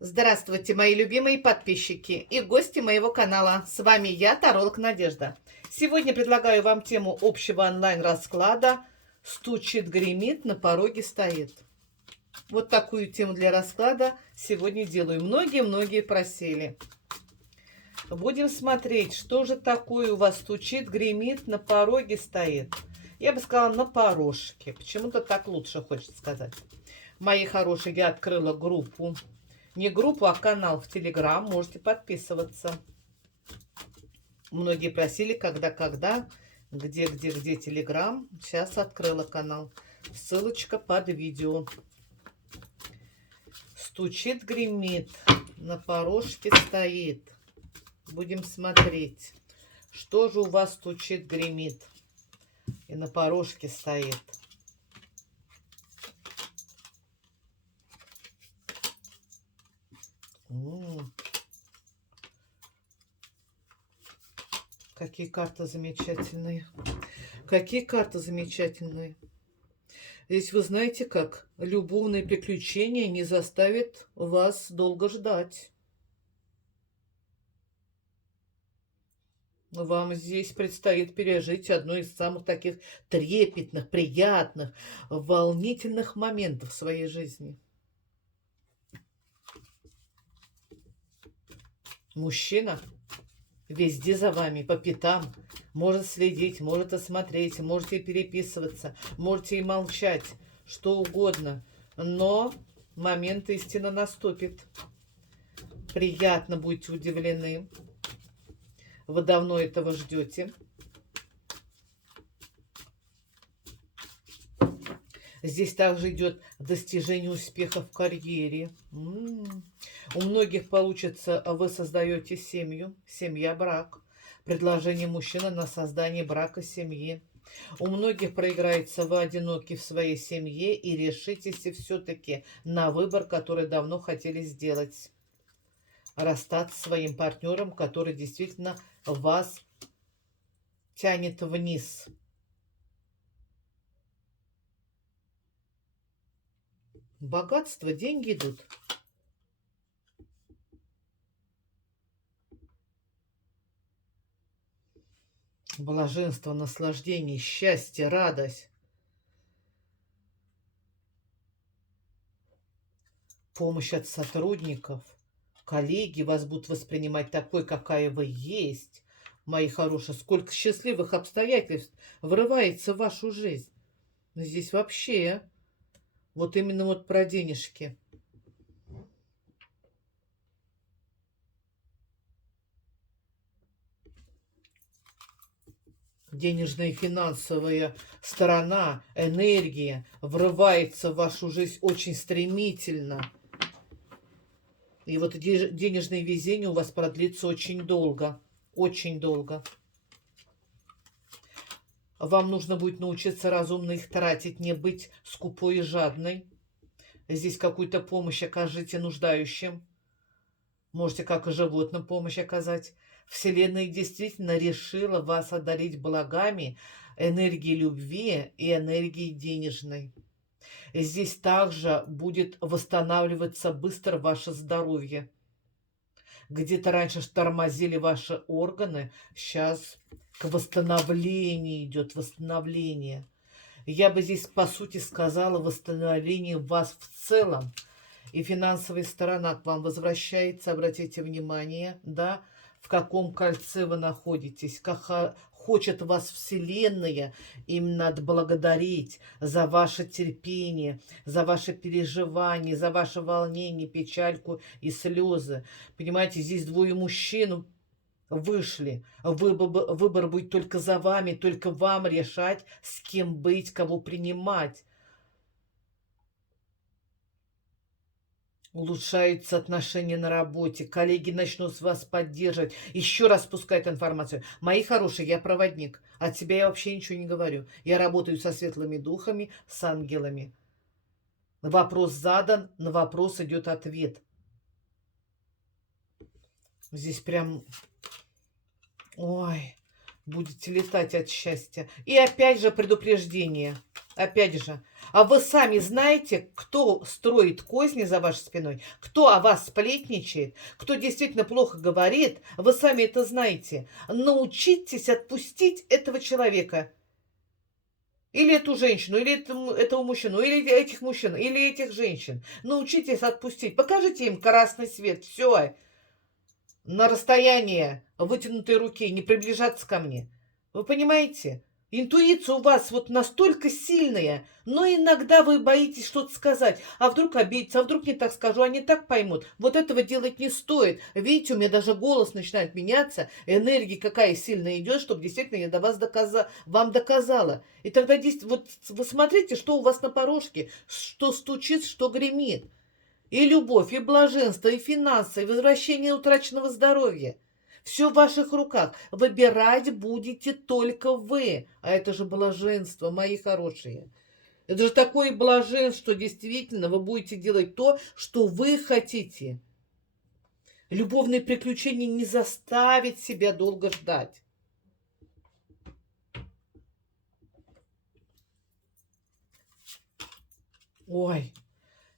Здравствуйте, мои любимые подписчики и гости моего канала. С вами я, таролог Надежда. Сегодня предлагаю вам тему общего онлайн-расклада «Стучит, гремит, на пороге стоит». Вот такую тему для расклада сегодня делаю. Многие-многие просили. Будем смотреть, что же такое у вас стучит, гремит, на пороге стоит. Я бы сказала, на порожке. Почему-то так лучше хочется сказать. Мои хорошие, я открыла группу. Не группу, а канал в Телеграм. Можете подписываться. Многие просили, когда, где Телеграм. Сейчас открыла канал. Ссылочка под видео. Стучит, гремит, на порожке стоит. Будем смотреть, что же у вас стучит, гремит и на порожке стоит. Какие карты замечательные. Какие карты замечательные. Здесь вы знаете как? Любовные приключения не заставят вас долго ждать. Вам здесь предстоит пережить одно из самых таких трепетных, приятных, волнительных моментов в своей жизни. Мужчина везде за вами, по пятам, может следить, может осмотреть, можете переписываться, можете и молчать, что угодно. Но момент истины наступит. Приятно будете удивлены. Вы давно этого ждете. Здесь также идет достижение успеха в карьере. У многих получится, вы создаете семью, семья, брак. Предложение мужчины на создание брака, семьи. У многих проиграется, вы одиноки в своей семье и решитесь все-таки на выбор, который давно хотели сделать. Расстаться с своим партнером, который действительно вас тянет вниз. Богатство, деньги идут. Блаженство, наслаждение, счастье, радость. Помощь от сотрудников. Коллеги вас будут воспринимать такой, какая вы есть. Мои хорошие, сколько счастливых обстоятельств врывается в вашу жизнь. Но здесь вообще вот именно вот про денежки. Денежная и финансовая сторона, энергия врывается в вашу жизнь очень стремительно. И вот денежное везение у вас продлится очень долго. Очень долго. Вам нужно будет научиться разумно их тратить, не быть скупой и жадной. Здесь какую-то помощь окажите нуждающим. Можете как и животным помощь оказать. Вселенная действительно решила вас одарить благами, энергией любви и энергией денежной. Здесь также будет восстанавливаться быстро ваше здоровье. Где-то раньше тормозили ваши органы, сейчас к восстановлению идет восстановление. Я бы здесь, по сути, сказала, восстановление вас в целом. И финансовая сторона к вам возвращается, обратите внимание, да, в каком кольце вы находитесь, как хочет вас Вселенная именно отблагодарить за ваше терпение, за ваше переживание, за ваше волнение, печальку и слезы. Понимаете, здесь двое мужчин вышли. Выбор будет только за вами, только вам решать, с кем быть, кого принимать. Улучшаются отношения на работе, коллеги начнут с вас поддерживать. Еще раз пускают информацию. Мои хорошие, я проводник. От себя я вообще ничего не говорю. Я работаю со светлыми духами, с ангелами. Вопрос задан, на вопрос идет ответ. Здесь прям... Ой, будете летать от счастья. И опять же предупреждение. Опять же, а вы сами знаете, кто строит козни за вашей спиной, кто о вас сплетничает, кто действительно плохо говорит, вы сами это знаете. Научитесь отпустить этого человека. Или эту женщину, или этого мужчину, или этих мужчин, или этих женщин. Научитесь отпустить. Покажите им красный свет. Все. На расстояние вытянутой руки. Не приближаться ко мне. Вы понимаете? Интуиция у вас вот настолько сильная, но иногда вы боитесь что-то сказать. А вдруг обидеться, а вдруг не так скажу, они так поймут. Вот этого делать не стоит. Видите, у меня даже голос начинает меняться, энергия какая сильная идет, чтобы действительно я до вас вам доказала. И тогда вот вы смотрите, что у вас на порожке, что стучит, что гремит. И любовь, и блаженство, и финансы, и возвращение утраченного здоровья. Все в ваших руках. Выбирать будете только вы. А это же блаженство, мои хорошие. Это же такое блаженство, что действительно вы будете делать то, что вы хотите. Любовные приключения не заставит себя долго ждать. Ой,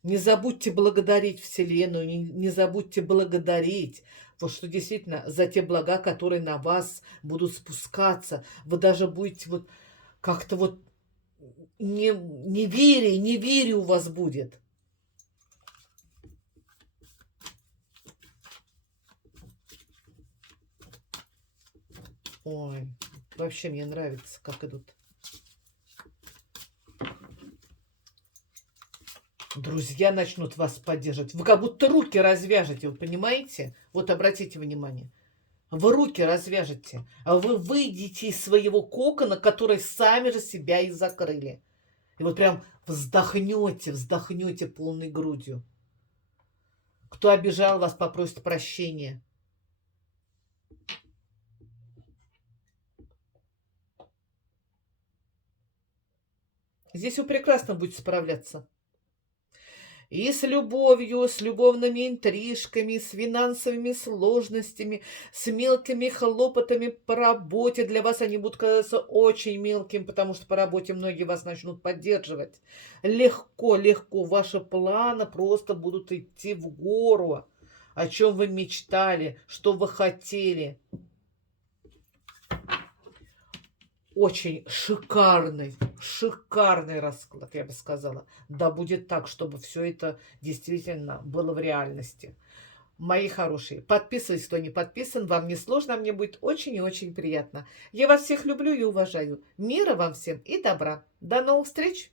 не забудьте благодарить Вселенную, не забудьте благодарить, вот что действительно за те блага, которые на вас будут спускаться. Вы даже будете вот как-то вот неверие у вас будет. Ой, вообще мне нравится, как идут. Друзья начнут вас поддерживать. Вы как будто руки развяжете, вы понимаете? Вот обратите внимание. Вы руки развяжете, а вы выйдете из своего кокона, который сами же себя и закрыли. И вот прям вздохнете полной грудью. Кто обижал вас, попросит прощения. Здесь вы прекрасно будете справляться. И с любовью, с любовными интрижками, с финансовыми сложностями, с мелкими хлопотами по работе. Для вас они будут казаться очень мелкими, потому что по работе многие вас начнут поддерживать. Легко, легко. Ваши планы просто будут идти в гору. О чем вы мечтали, что вы хотели. Очень шикарный расклад, я бы сказала. Да будет так, чтобы все это действительно было в реальности. Мои хорошие, подписывайтесь, кто не подписан. Вам не сложно, а мне будет очень и очень приятно. Я вас всех люблю и уважаю. Мира вам всем и добра. До новых встреч!